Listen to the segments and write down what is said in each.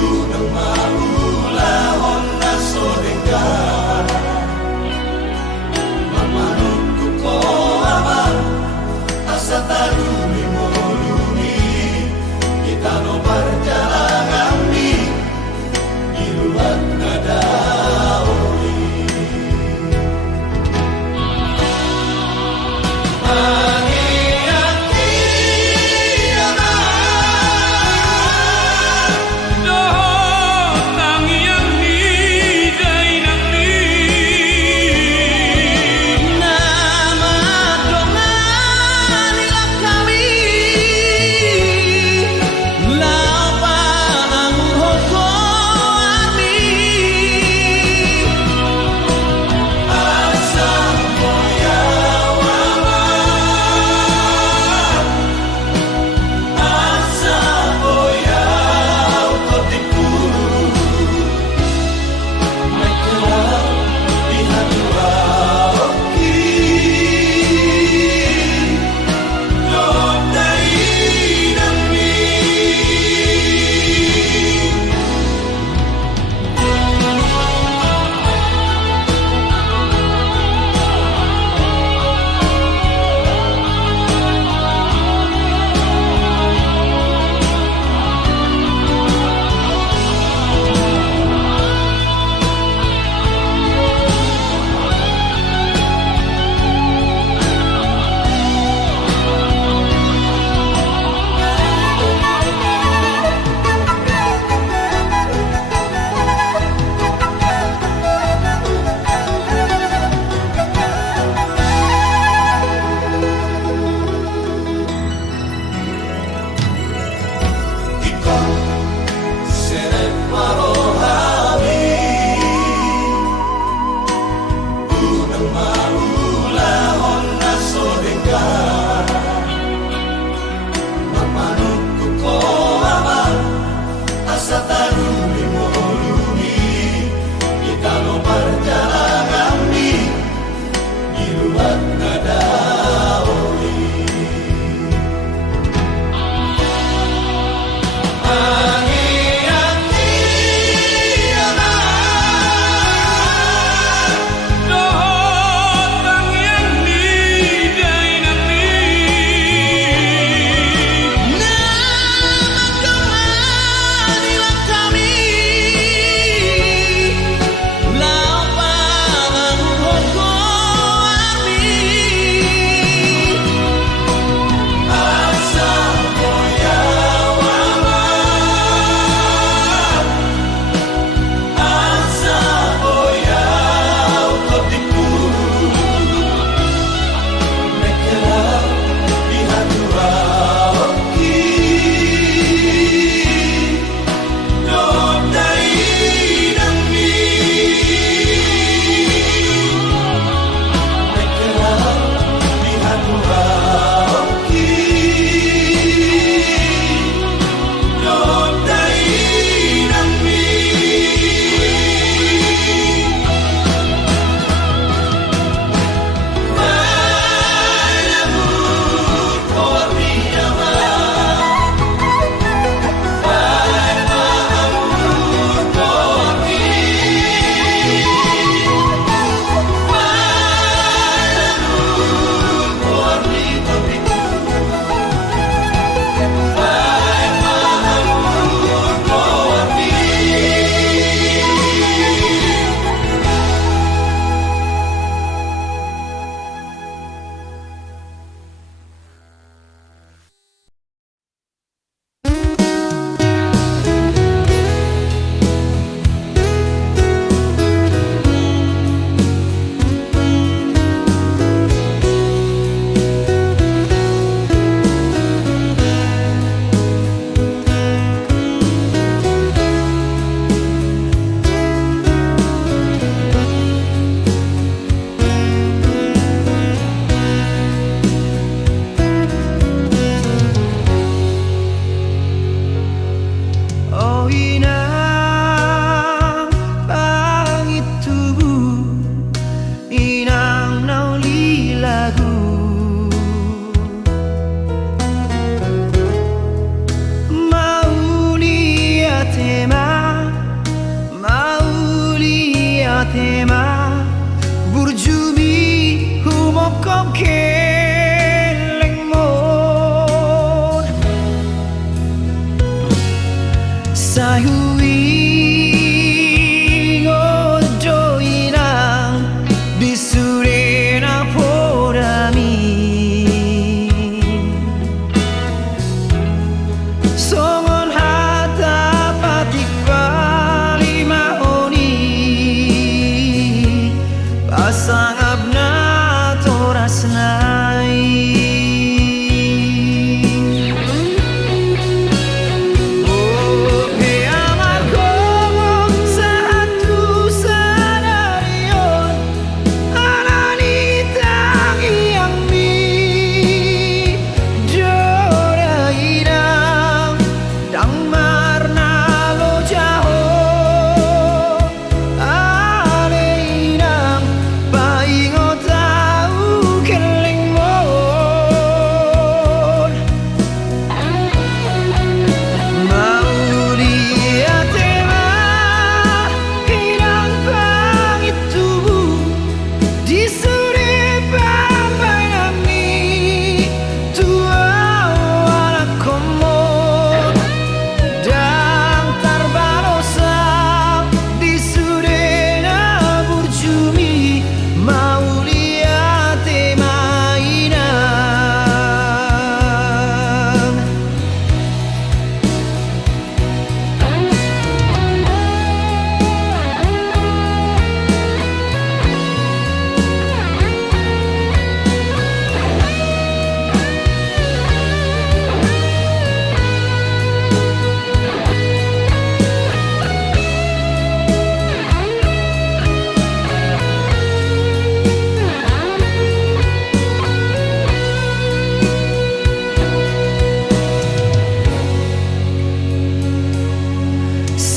Unang maula, hon na soling tema burjumi humokom keleng mon sahui ngojo inang bisurena podami songon hata patik bali mahoni pasang abna torasnai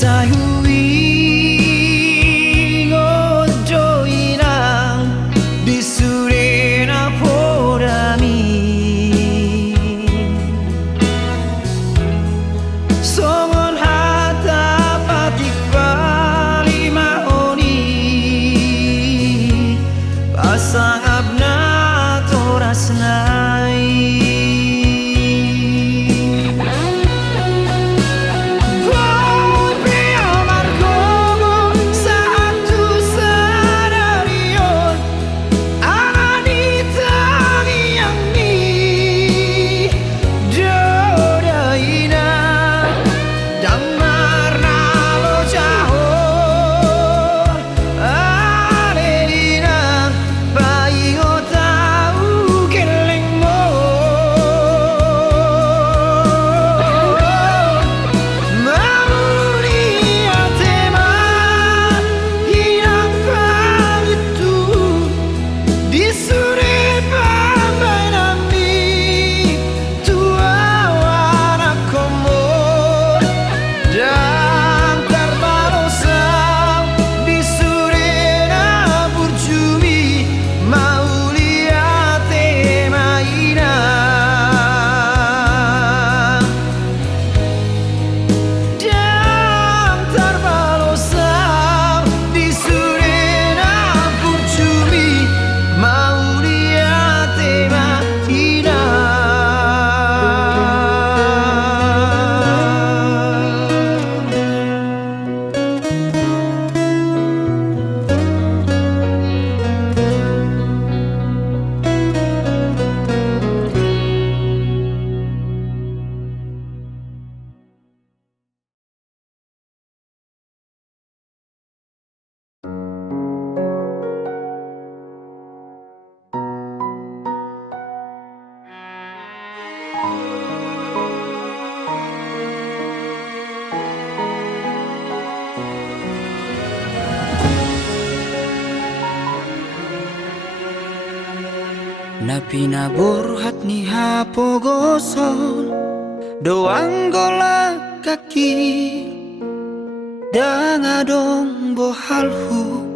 sahui ngojo inang bisurena podami songon hata patik bali mahoni pasang abna torasnai na pinabor ni hapogoson doang gola kaki dangadong bohalhu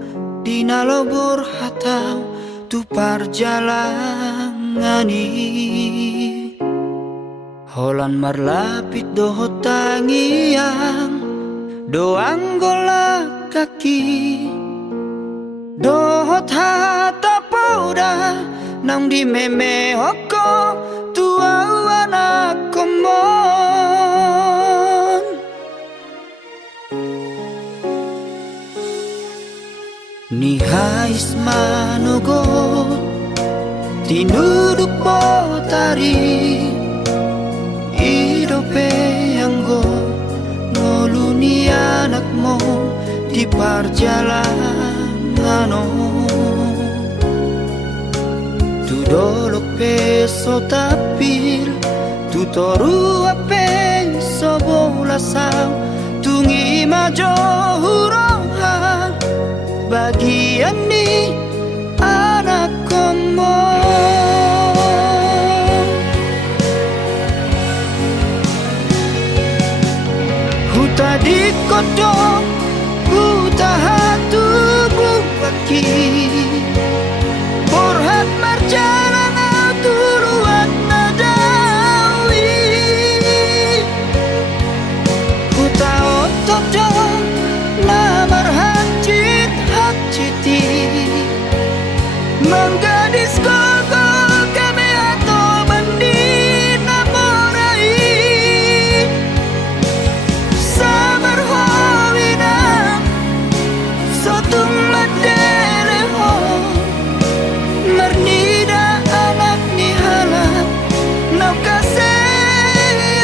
dinalobor hatau tu parjalangani holan marlapit doho tangiang doang gola kaki bot hata pauda nang di meme oko tua anak komon. Ni hais manogot tinuduk potari idope anggo ngoluni anakmu di perjalanan. Tu dolok peso tapil tu toru ape sobola sang tungi majo hurohan bagian ni anak komo. Huta di kodong huta hatu bukaki borhat marjalan tuluat nadawi huta otodong namar hajit hajiti menggadis koko kami atau bandi namorai sabar hawina sotung madele ho mernida anak ni halap nau kasei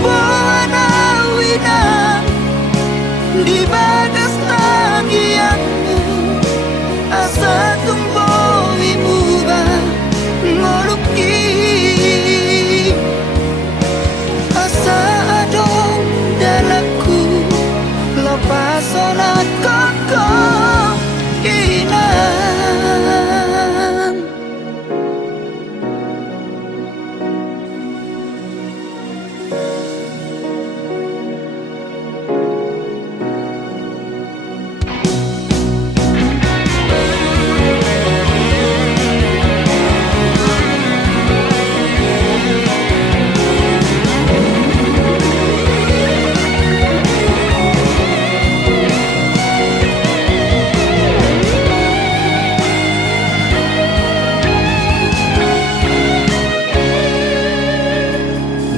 buana wina di bagas tangianmu asa tumbowi muba ngoluki asa adong dalaku lepas onat koko inam.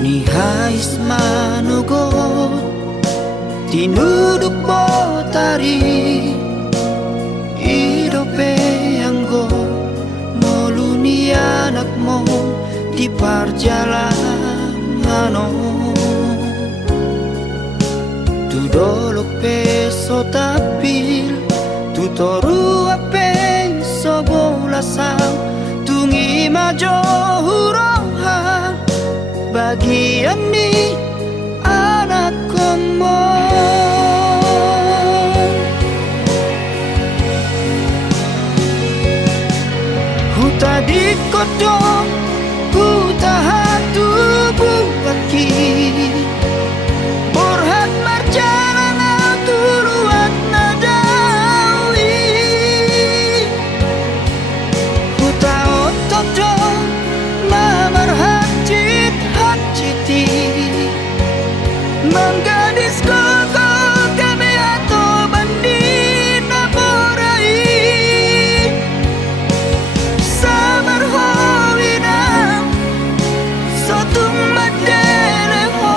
Ni hais manugot tinuduk potari idope anggo moluni anakmu di perjalanan. Tu dolok peso tapil tu toru ape sobola sang tungi majo hurohan bagian ni anak komon. Huta di kodong huta hatu bukaki borhat marjalan tuluat nadawi huta otodong namar hajit hajiti menggadis koko kami atau bandi namorai sabar hawina sotung madele ho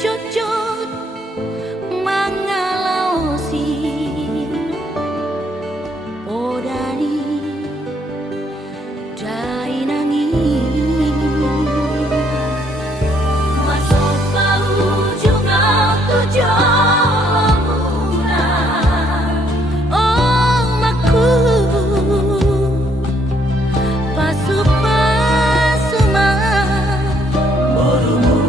cocot mangalaosi podari dai nangis masuk ke ujung tujuan oh maku pasu-pasu mah borumu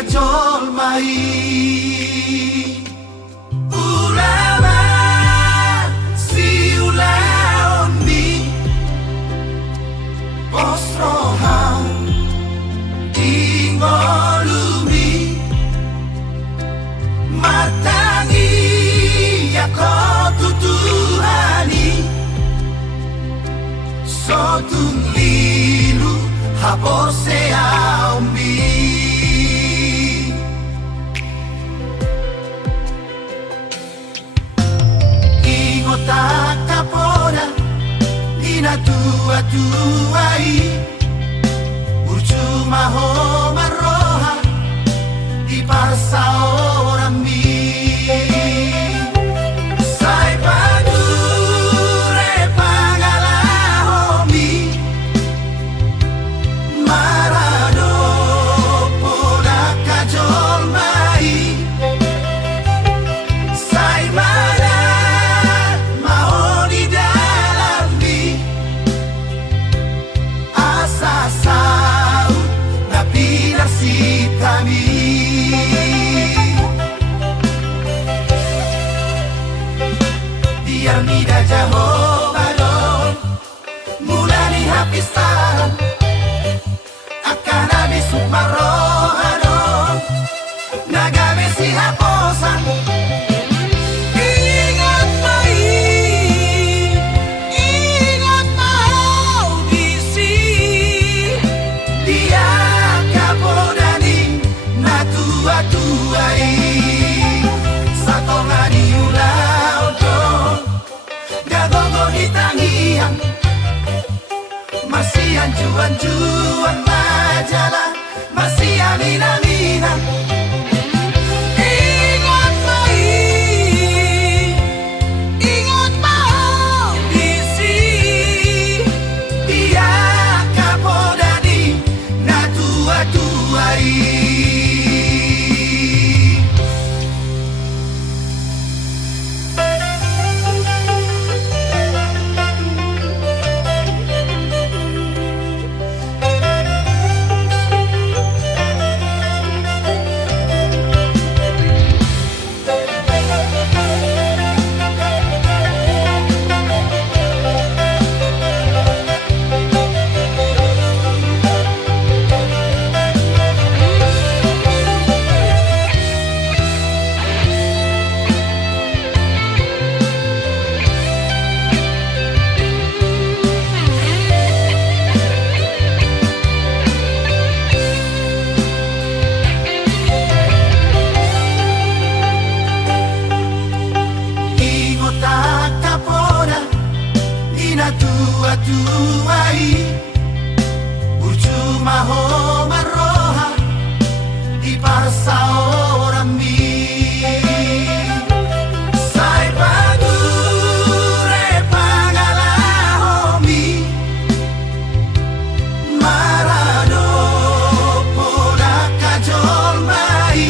kajol mai ulama si ulaondi posrohan ingolumi matangi ya kotutuhani sotun lilu hapose aumbi takapona nina tua-tuai Burjuma ho maroha di parsa ora mi sai padure pangalahomi marado poda kajol mai sai biar mida Jehovah don mulai hapisan akan habis sukmarohanon nagame si haposan ingat mau bisi dia kapodani na tua-tuai satongani ulau don gagogo ditangian masih anjuan-juan majalah masih amin-aminan ingat mau bisi dia kapodani na tua-tuai tua-tuai Burjuma ho maroha di parsa ora mi sai padure pangalahomi marado poda kajol mai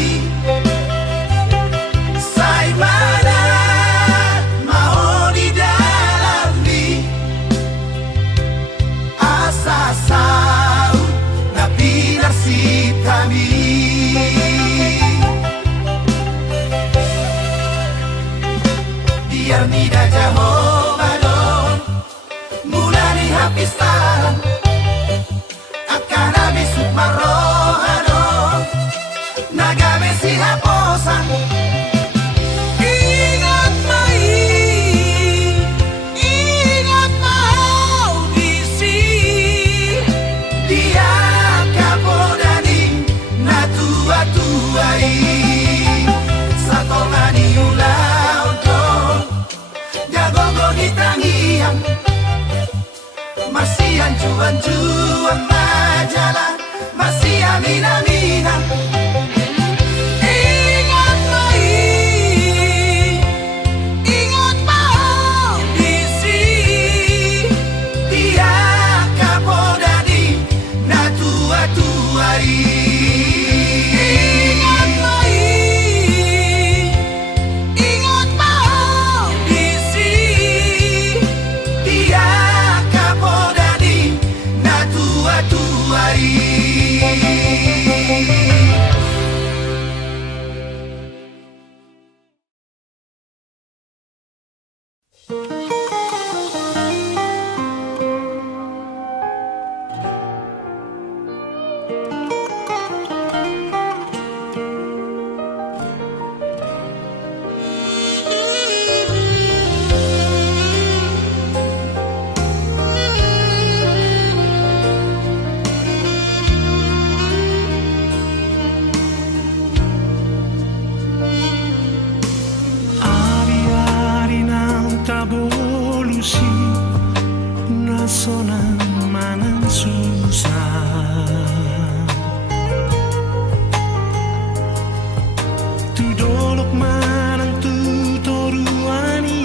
sai mana mau di dalam mi asasau na pilar si kami biar mida Jehovah don mulai hapisan akan habis sukmarohanon nagame si haposan ingat mau bisi dia kapodani na tua-tuai satongani ulau don gagogo ditangian masih anjuan-juan majalah masih amin-aminan ingat mau bisi dia kapodani na tua-tuai ingat mau bisi dia kapodani na tua-tuai Ari-ari ng tabulusi nasonan man ang susah tudolok man ang tutoruani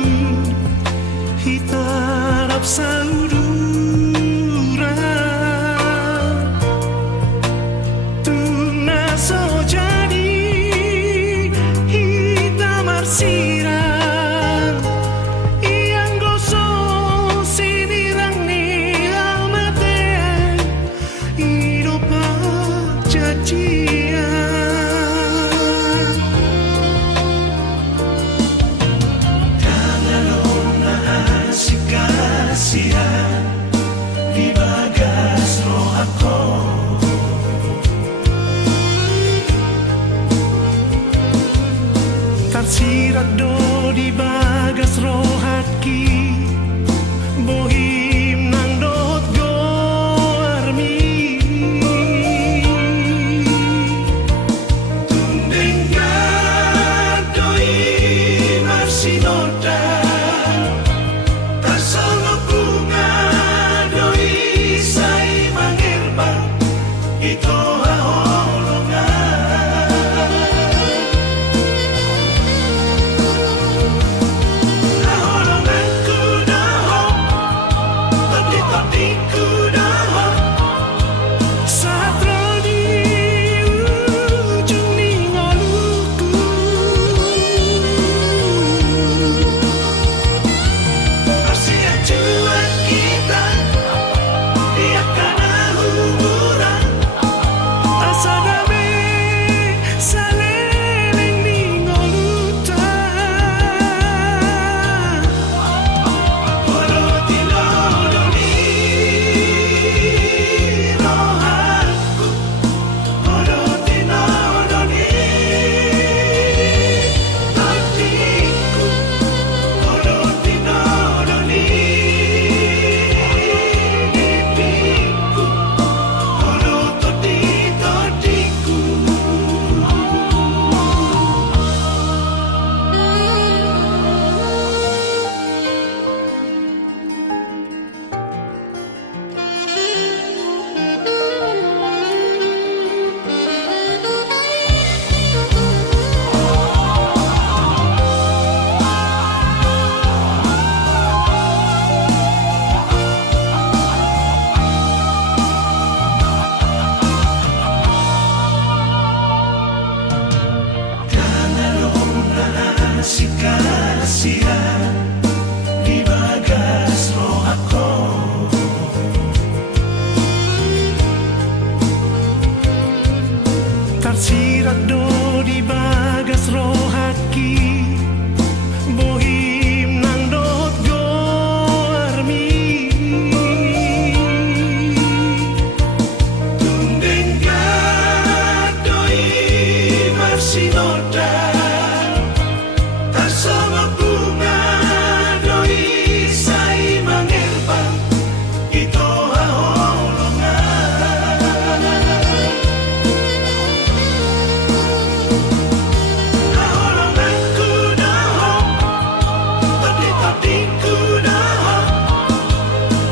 hitarap sa uduran tunaso jadi hitam arsiran yang gosong sinirang ni almaten ino pacacian Tanalong na si kasihan di bagas roh ako tersirat do di bagas rohaki bohim nang dot goarmi tundeng gadoi marsinoda tasong bunga doi sai mangerba ito si kasihan di bagas roh ako tersirat do di bagas rohaki bohim nang dot goarmi tundeng gadoi marsinoda sama bunga doi sai mangerba ito haholongan haholongan ku daho tadi ku daho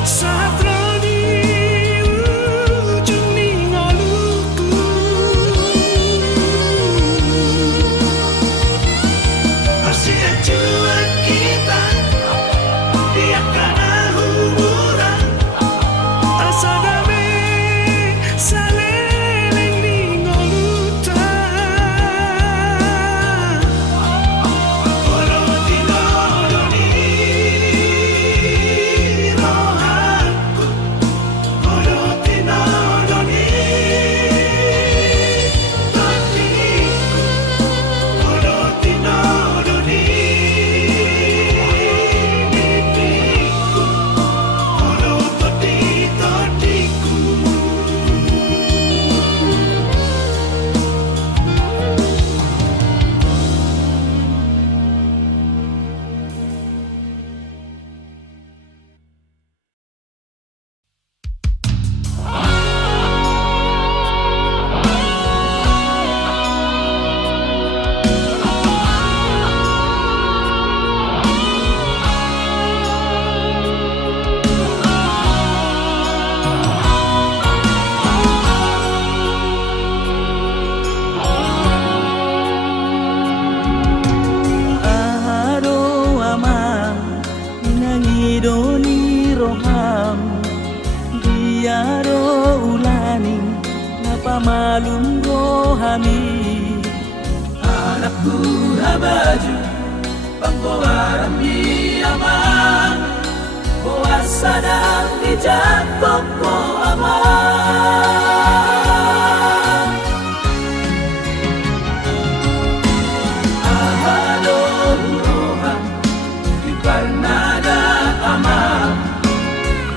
satro di ujung ningoluku masih acuan kita dia kana huburan asa dame saleleng ningoluta oro tinodoni rohaku oro tinodoni tadiku oro tinodoni pamalum rohani. Anakku habaju pangkawaran di aman, boas sadang di jatuh ko aman. Ahado rohan di Bernada aman,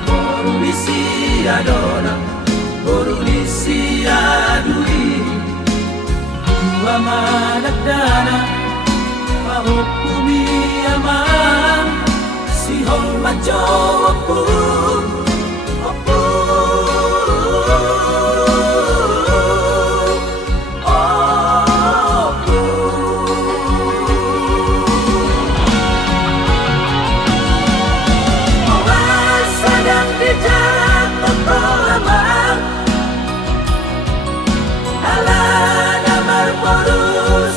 borulisi adona, borulisi adui, dua managdana, mahukumi aman, sihol majo apu, apu, apu. Awas sedang dijatuh ko aman, ala damar poru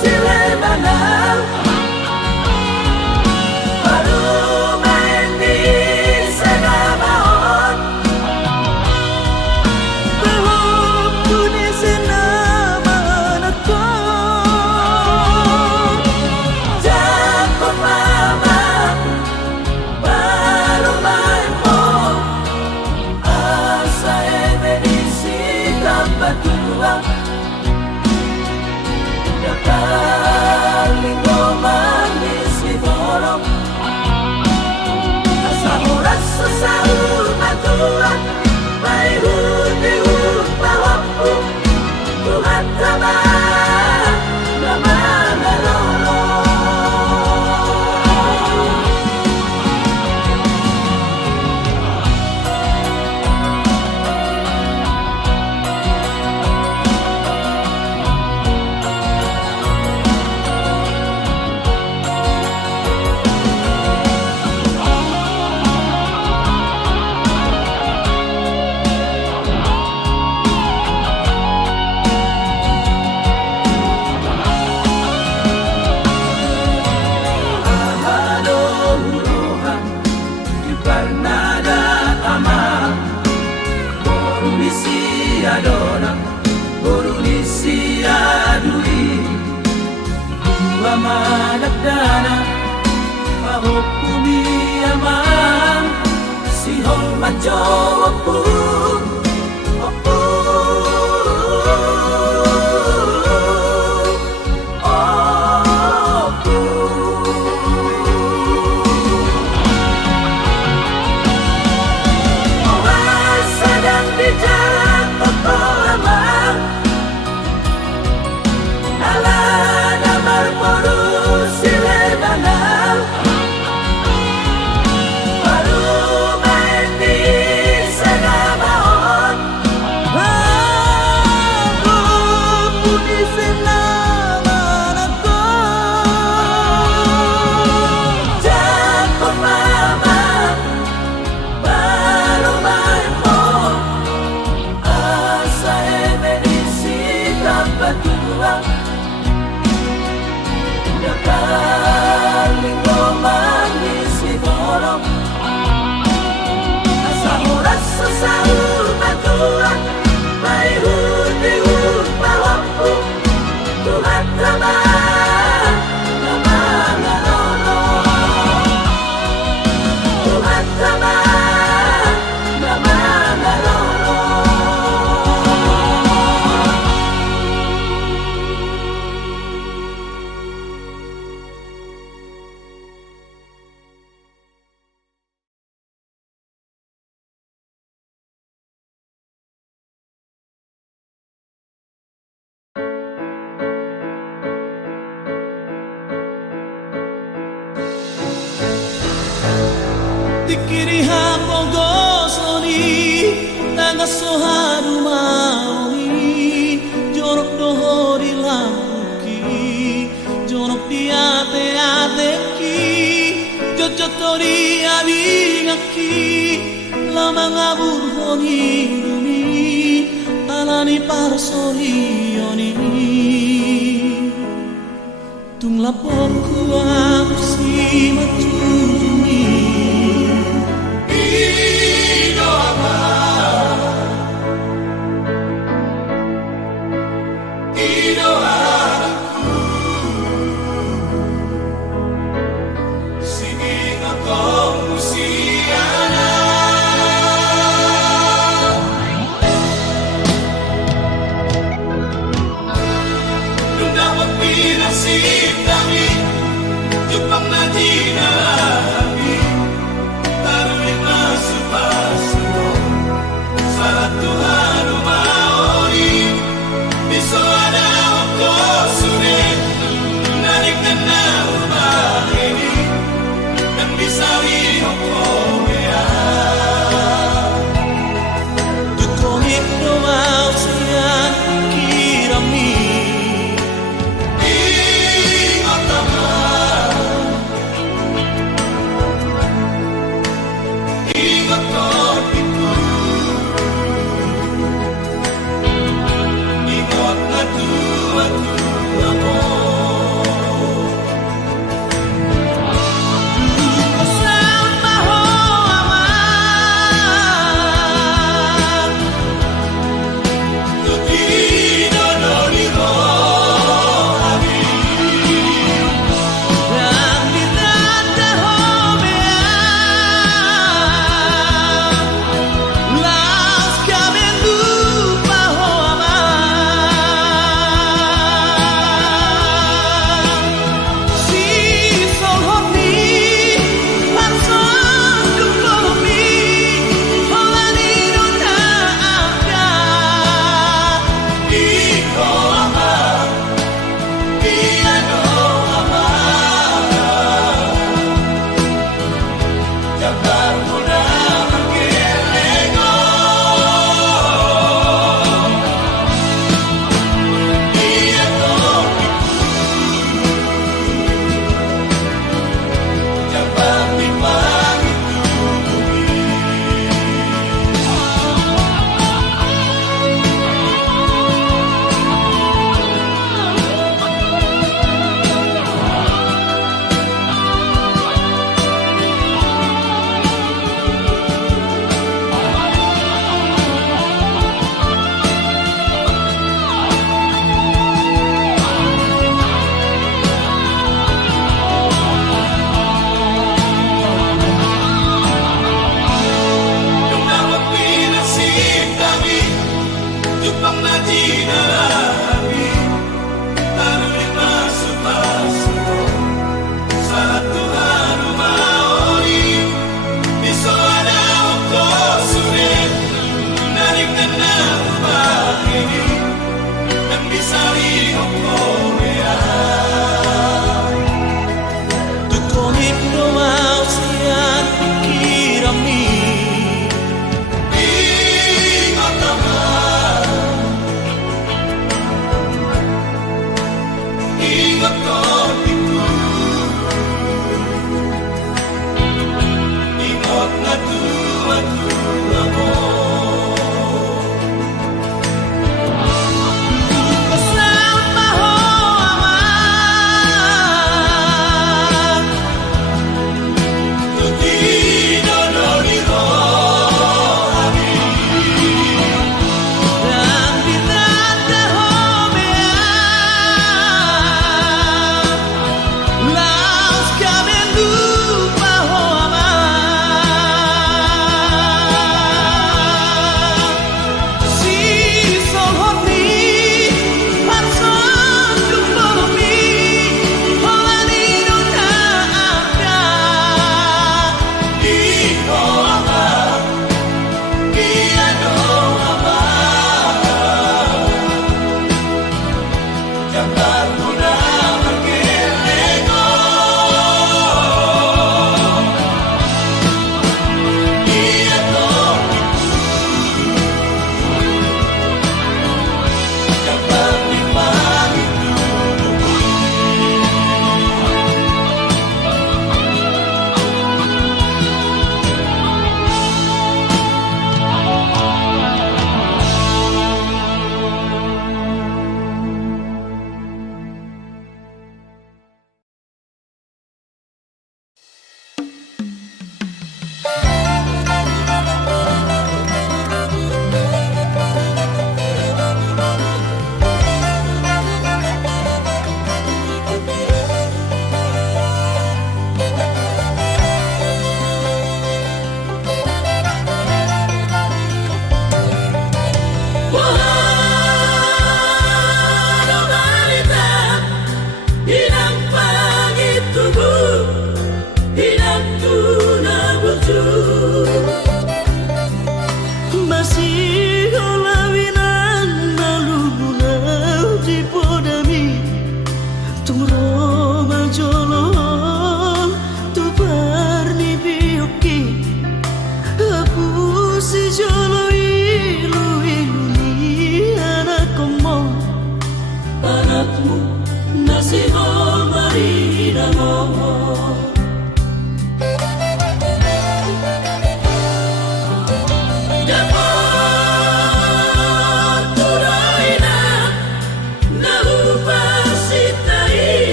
silemanang, baru main di senamaon, belum punya senamaan aku. Jakut mama baru main mo, asa emedisi tambah tua. Linggo manis di borong, asa oras sesahur matuan, maihun pawapu, Tuhan tabah nama nalolo. Managdana, mahukumi aman, sihol majo apu, apu, apu. Awas sedang dijatuh ko aman, ala damar poru silemanang, baru main di senamaon, belum di senamaan aku. Jakut mama baru main mo, asa emedisi tambah tua. Linggo manis di borong, asa oras sesahur matuan, maihun pawapu, Tuhan tabah nama nalolo, Tuhan tabah nama nalolo. Tikiri hapogo soni, nagasoharu maoni, jorok dohori lampuki, jorok diate-ateki, jojotori abingaki, lama ngabur honi dumi, alani parsori yoni. Tung laporku aku si matujumi, isip no mau siang pikiran mi. Ingat teman, ingat hatiku, ingat na tua-tua mo.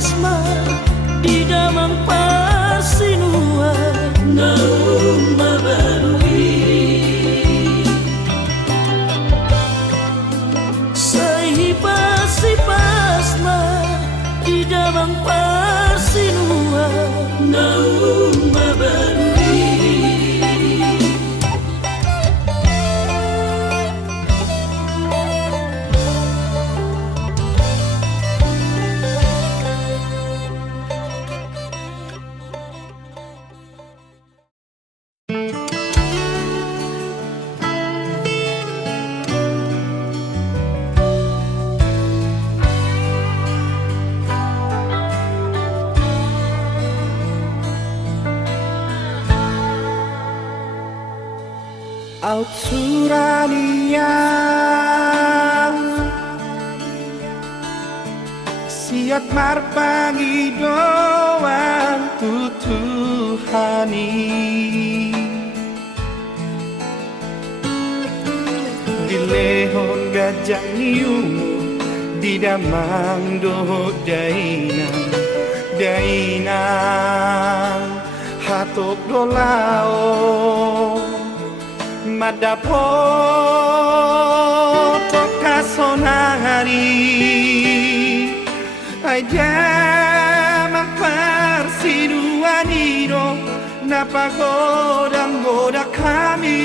pasma di damang parsinua naung mabarui sai pasma di damang parsinua naung mabarui Aut surania siat marpangi doan tutuhani di lehon gajah niumu di damang doh dainang hatok dolao madapo tokasonari aja maparsiduaniro napagoda kami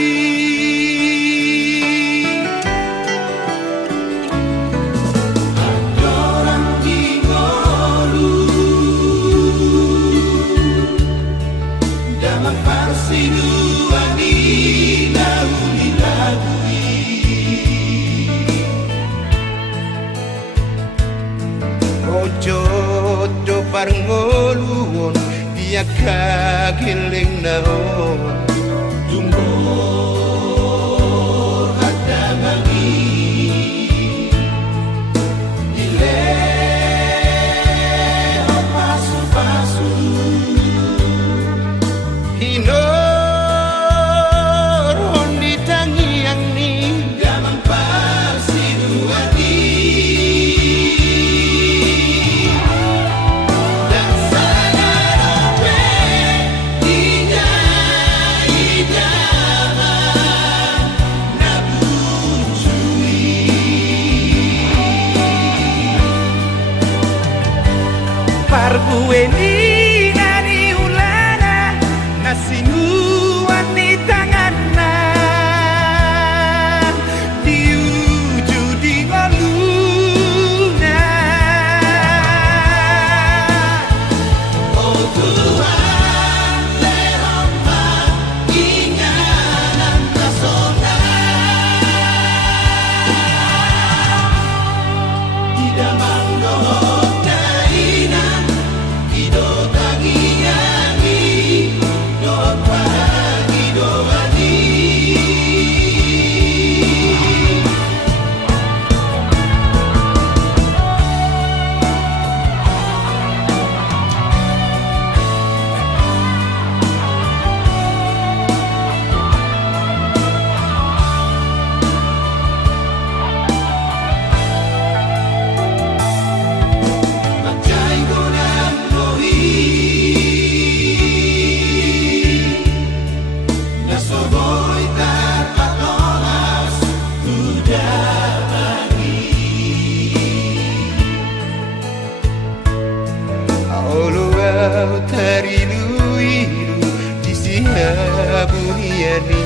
adorang di golu damang parsiduani ojo do parngoluon dia kagiling naon tumbor hadamangi dile pasu hinor hondi tangi yang ni damang parsiduani Pargueni nani ulana nasinuan di tanganna diuju di ngoluna oh Tuhan lehompa inganan kasona di damang doh tarilu-ilu di siha buniani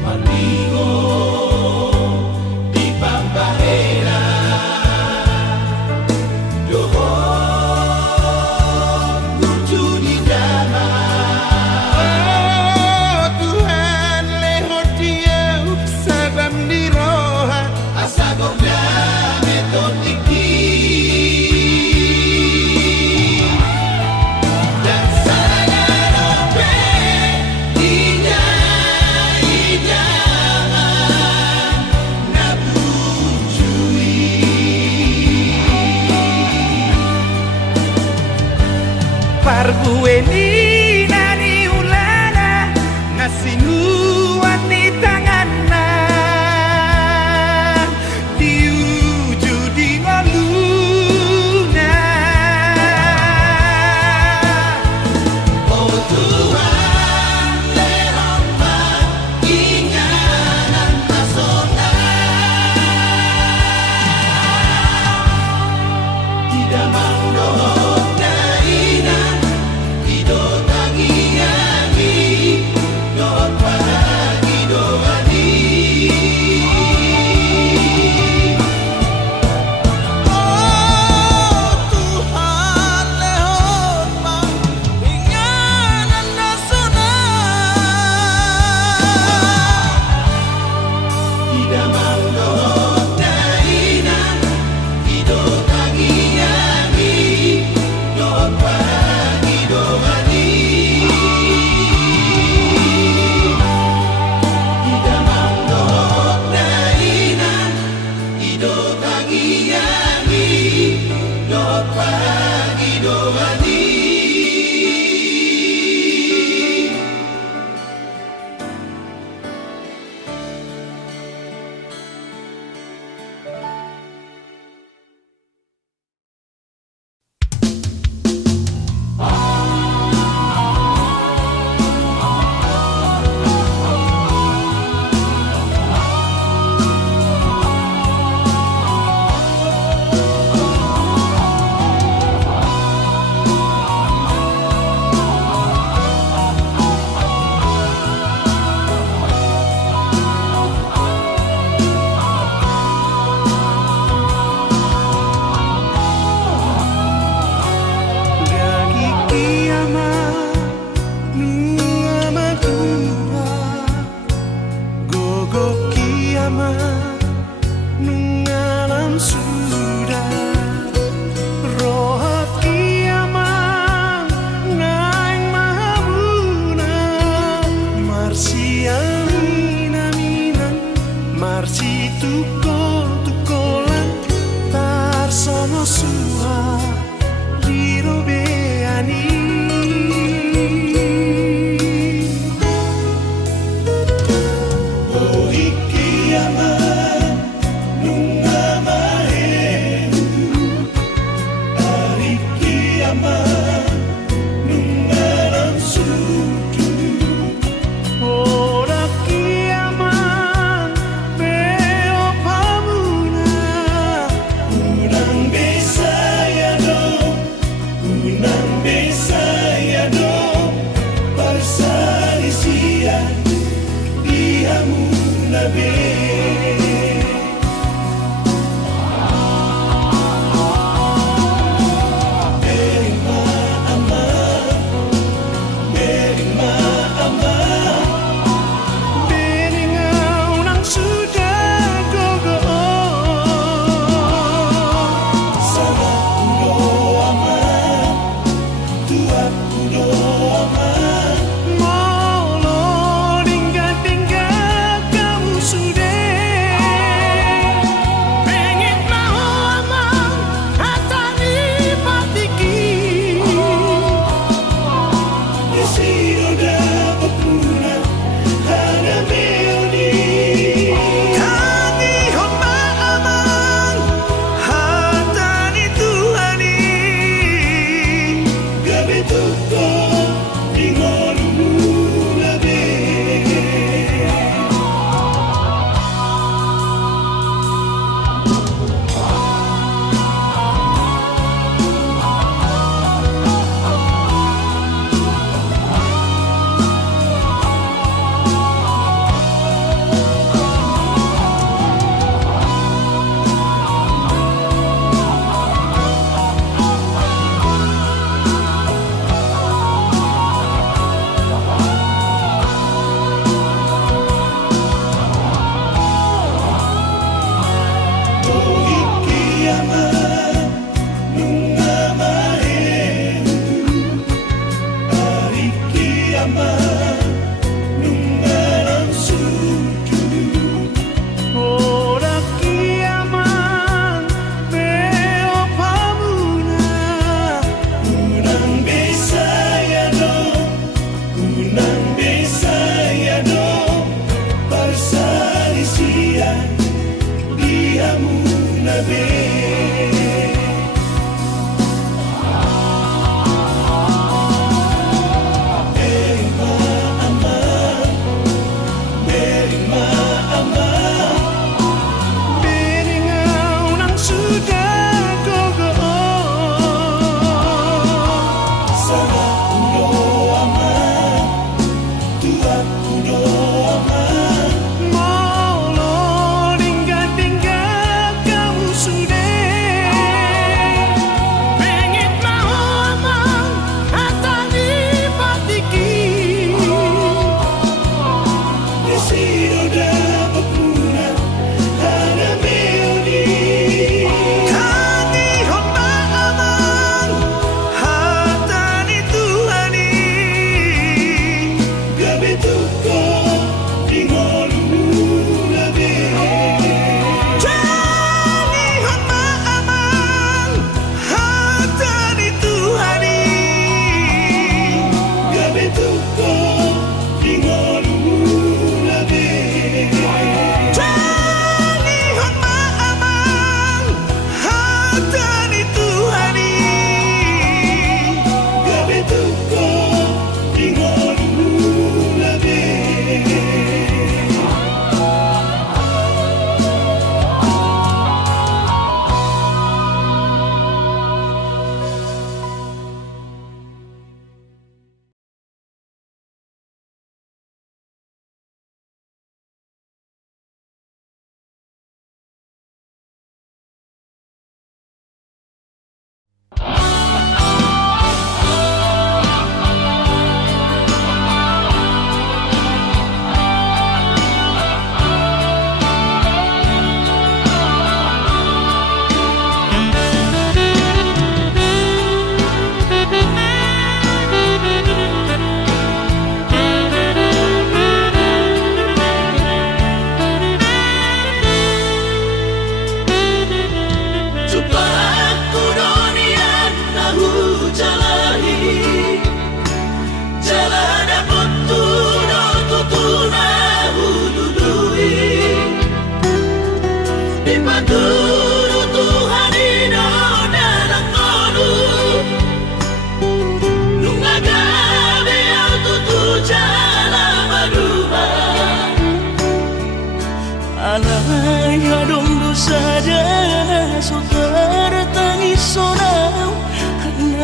Manigo di Pampahera Dohon lucu di dana oh Tuhan lehor dia sabam di roha asagokna metodik Pargueni nani ulana nasinuan di tanganna diuju di ngoluna Tidak mangdohok daina Ido tangiani Dohok pahagi doani Oh Tuhan lehon mang Inganan nasuna Tidak mangdohok daina Ido tangiani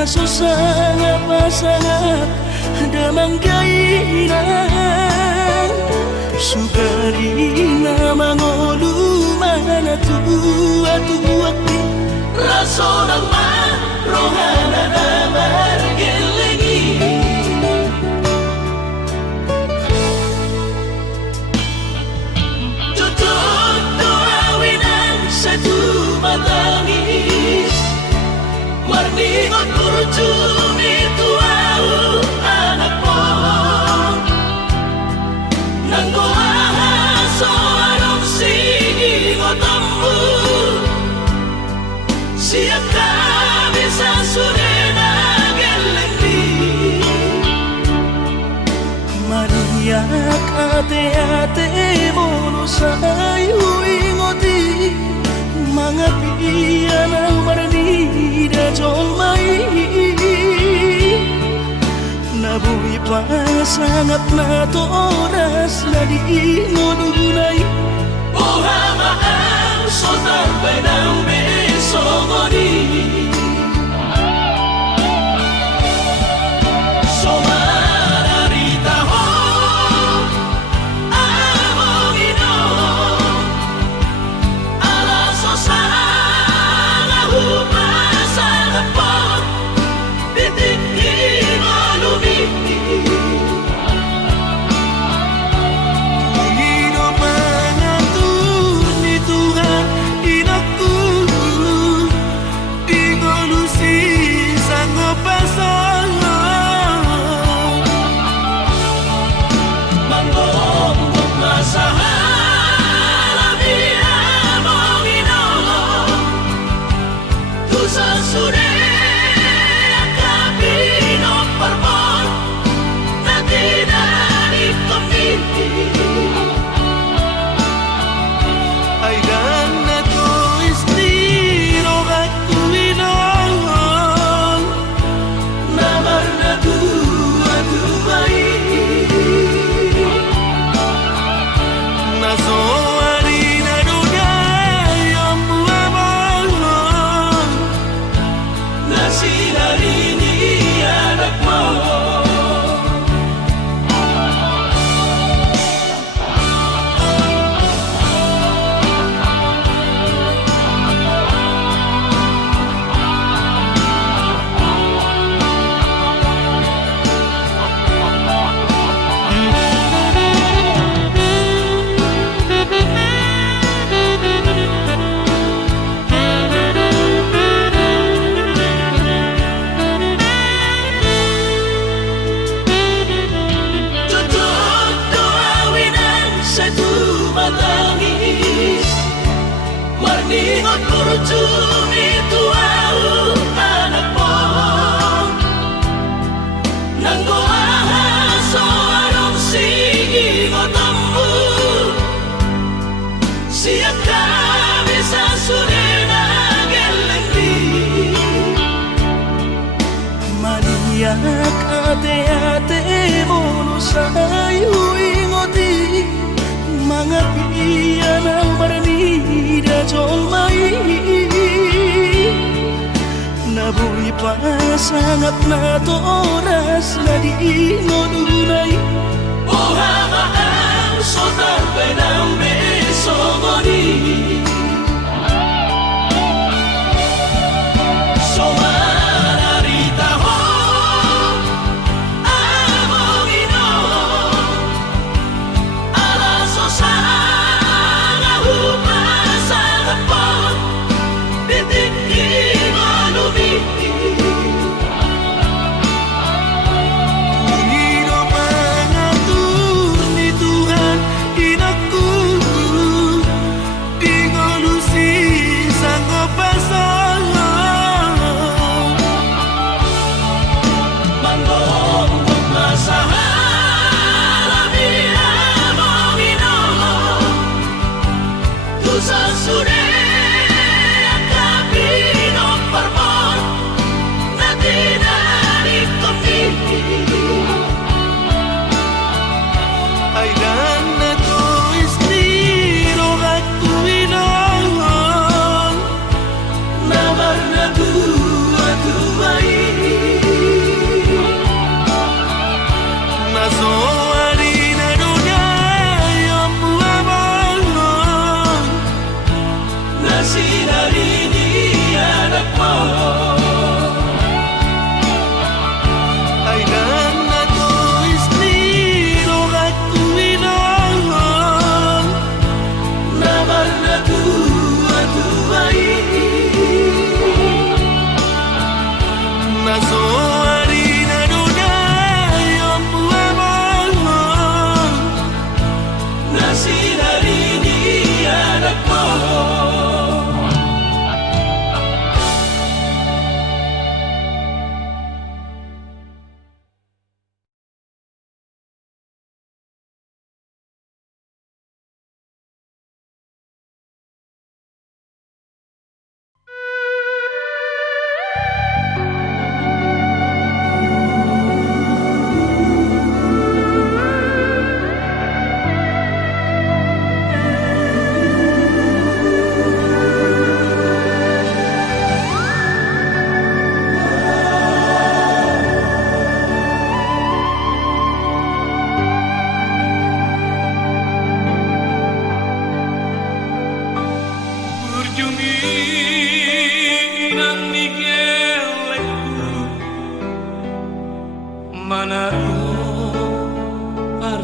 susah pasangan damang kainan sugarina mangolu mana tua raso ng rohana na margelengi tutup doawinan sa tumatangis marningot kurjumi tuau anak mo nang kumahaso anong singotammu siap kami sa surena gelengdi maniak ate-ate mono sayu ingoti mga piyan ang marnida jomay nabuhi pa sangat na to oras na di ngununay Ohama ang sotarbay ng besomoni Somararita ho among ino alaso sa nahupasa na po titik mo lumiti Marningot kurjumi tuau anak mo nang kumahaso anong singotammu siap kami sa surena gelengdi maniak ate-ate mono sayu ingoti mga piyan ang marnida jomay nabuhi pa sangat na to oras na di ngununay Ohama ang sotarbay ng besomoni Somararita ho among ino alaso sa nahupasa na po titik mo lumiti Pangino pangatun ni Tuhan inaku di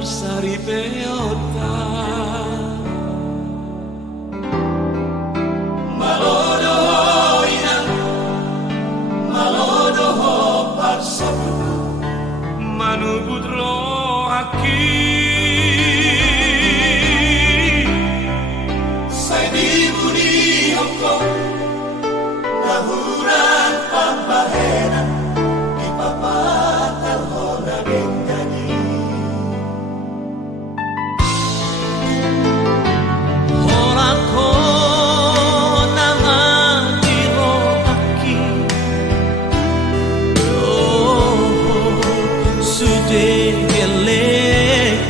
Sari peota malodo inang malodo parsabuku manubutro aki sai di budi hoko nahuran pambahenan ipapatal hora bintani Gele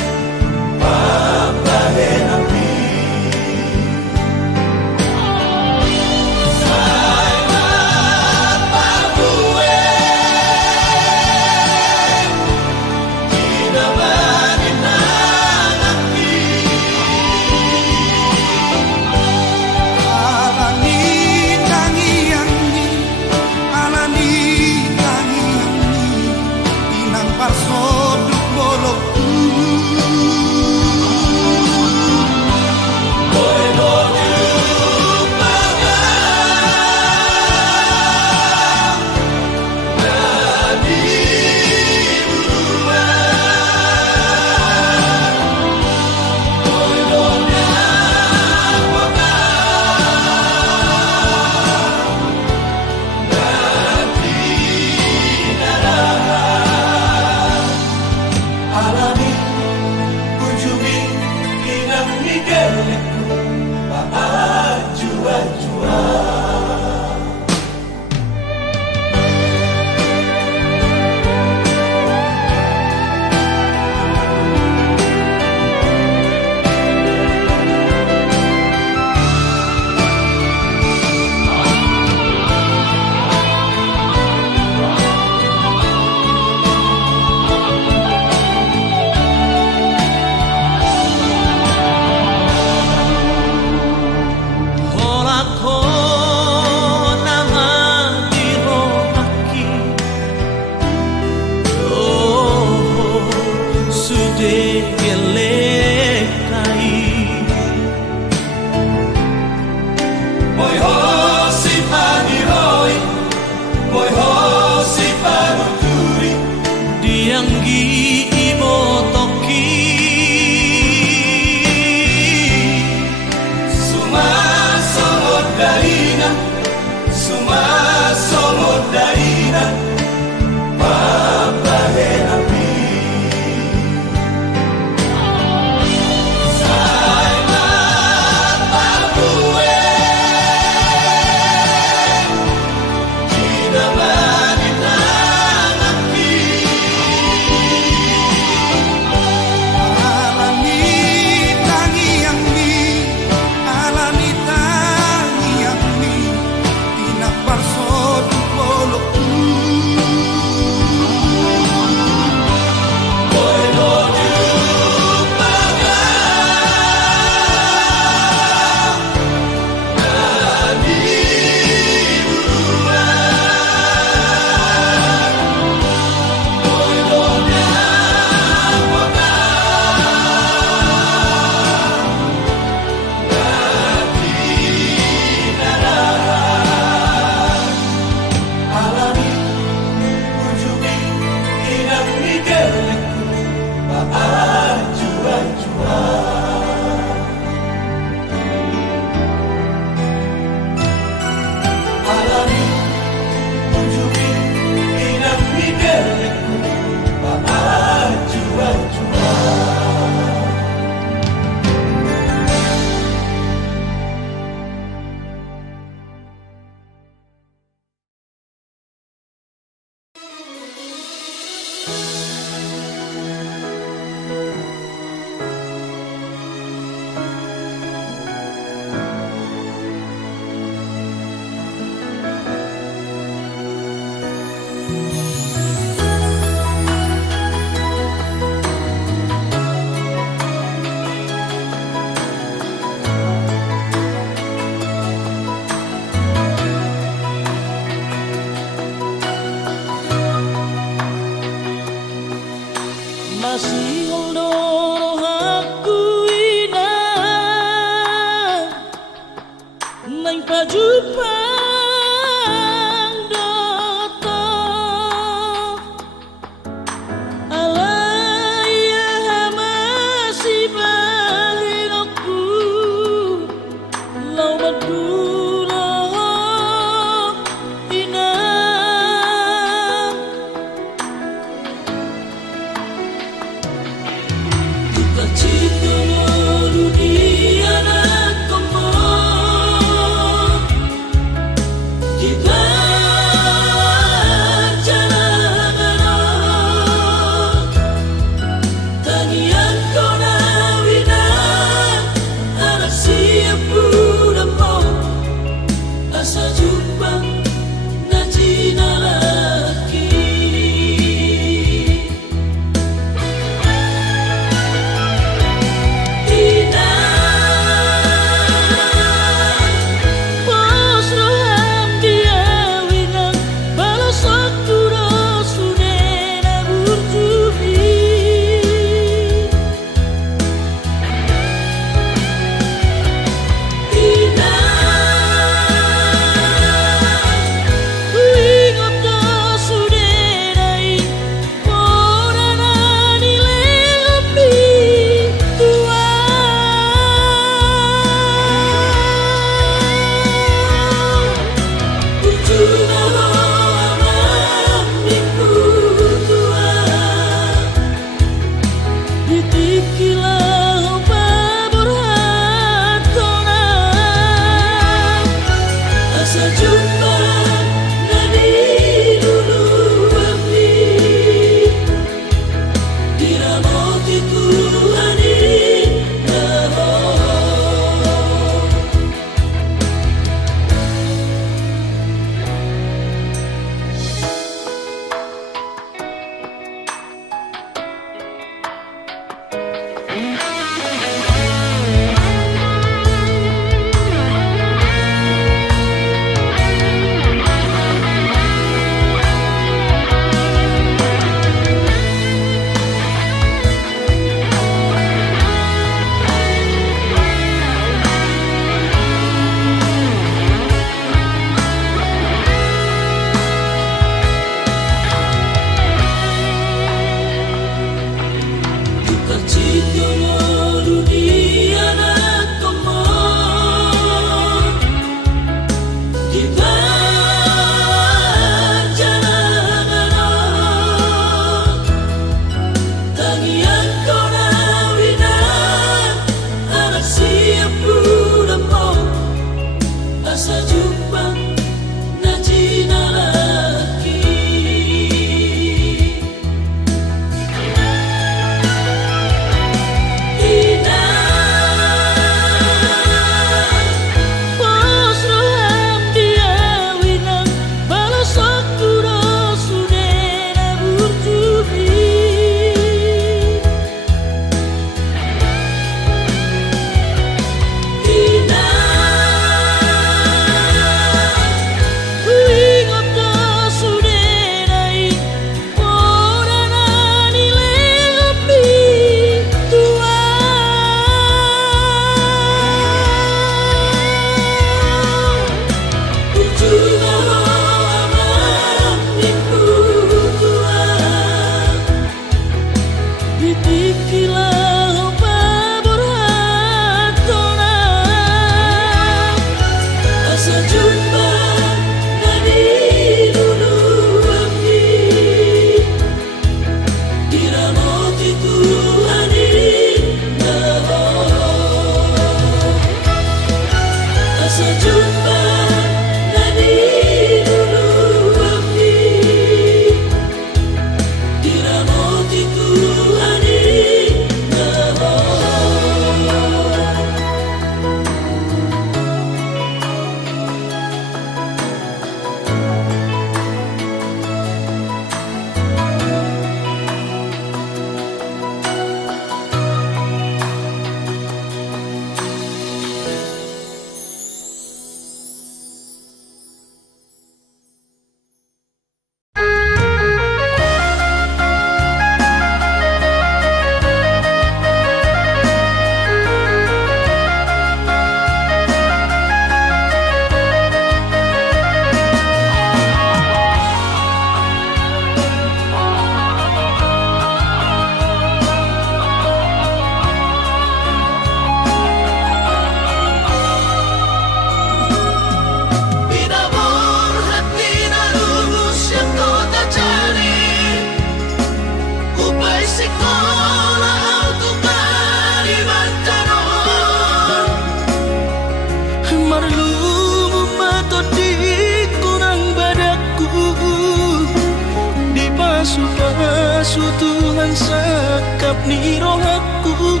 masutuhan sakap ni rohaku.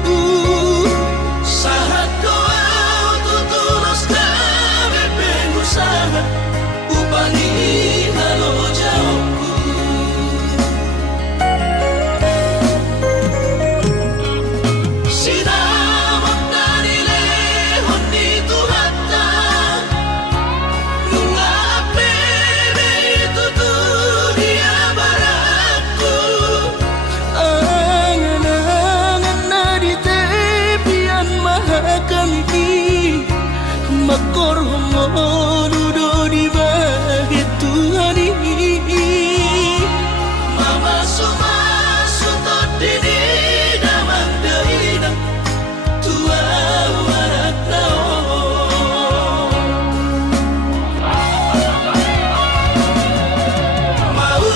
Sahat kau tutulos kami pengusaha upani halo jauhku. Sinamak dari lehon di Tuhata nunga apebe itu dia baratku. Angan-angan na di tepian mahakami makor homo dudo di bahit Tuhan ini. Mama sumasu todini damang deina tua warat nao. Mau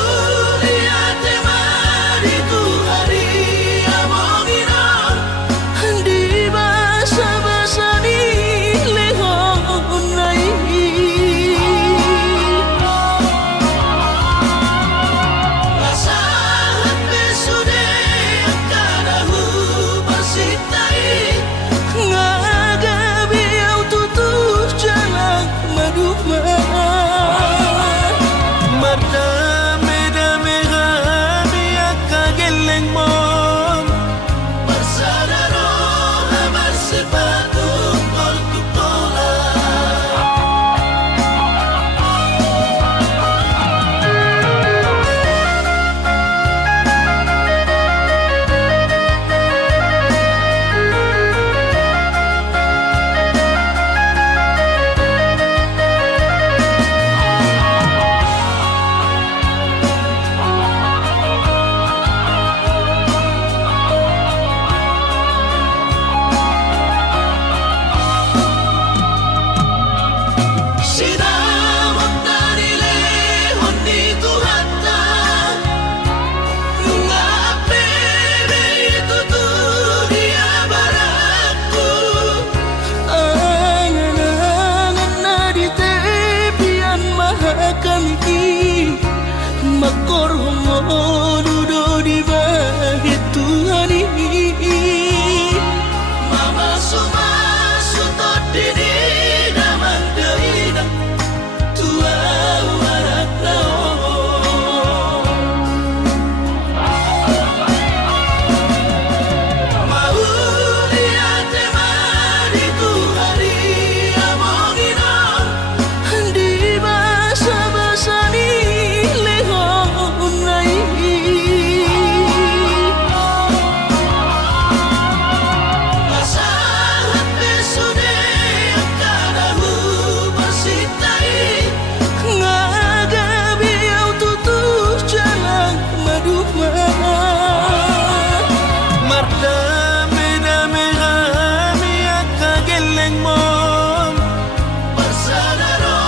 lihat mari tu hari amongina Di basa-basa ni lehon nai. lasahan besude kadahu pasitai. Ngagabi au tutup jalan maduma. Mardame-dame kami akageleng mon. Bersadaro amar sepatu kol tukola. Sinamak dari lehon di Tuhata nunga apebe itu dia baratku. Angan-angan na di tepian mahakami makor homo dudo di bahit Tuhan ini. Mama sumasu todini damang deina tua warat nao. Mau lihat mari tu hari amongina Di basa-basa ni lehon nai. lasahan besude kadahu pasitai. Ngagabi au tutup jalan maduma. Mardame-dame kami akageleng mon. Bersadaro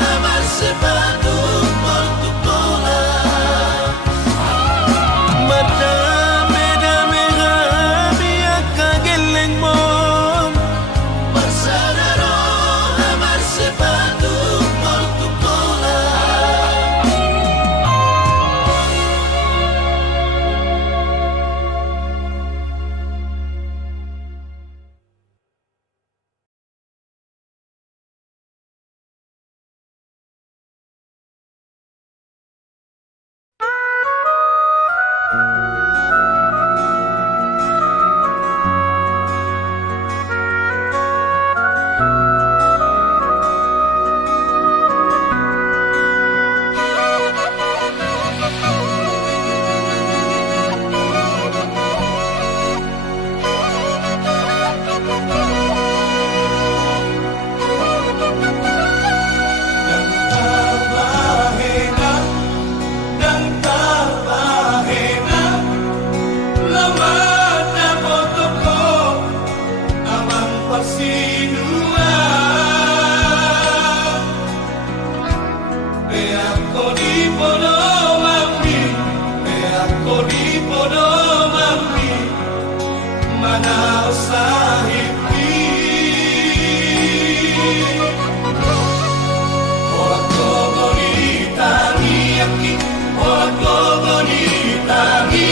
amar sepatu kol tukola. Mardame-dame kami akageleng mon. Bersadaro amar sepatu kol tukola. Bonita, mi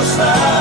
dosa